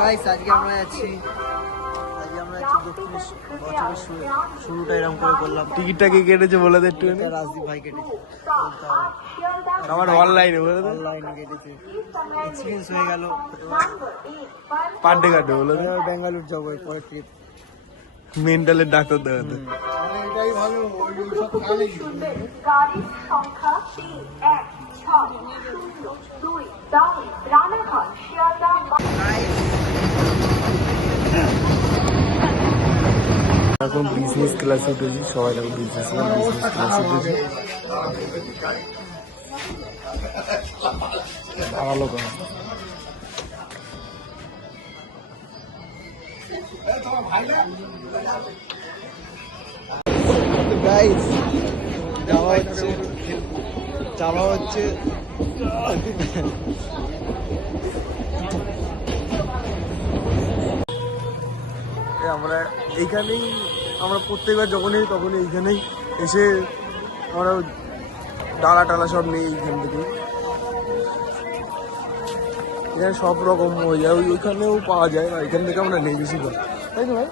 Guys আজকে আমরা যাচ্ছি দক্ষিণেশ্বর। বছরের শুরুটা এরকম করে করলাম। টিকিটটা কি কেটেছে বলে দে একটু। রাজদীপ ভাই কেটেছে, আমার অনলাইনে বলে দে। অনলাইনে কেটেছে। এক্সপিরিয়েন্স হয়ে গেল। পার ডে কাটে বলে দে। বেঙ্গালুর যাবো পরের ট্রিপ। মেন্টালের ডাক্তার দেখাতে। এটাই ভালো। গাড়ির সংখ্যা 31602 ডাউন রানাঘাট শিয়ালদা। এখন বিজনেস ক্লাসে উঠেছি, সবাই এখন বিজনেস ক্লাসে উঠেছি। ভালো কথা। গাইস যাওয়া হচ্ছে আমরা এইখানেই, আমরা প্রত্যেকবার যখনই তখনই এইখানেই এসে আমরা ডালা টালা সব নেই এইখান থেকে। এখানে সব রকম হয়ে যায়, ওইখানেও পাওয়া যায়, আর এখান থেকে আমরা নেই বেশি করে, তাই তো ভাই?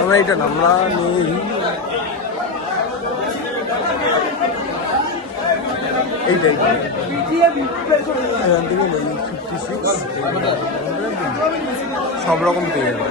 আমরা এটা না, আমরা নেই এইটাই এখান থেকে নেই 56 সব রকম পেয়ে যাবে।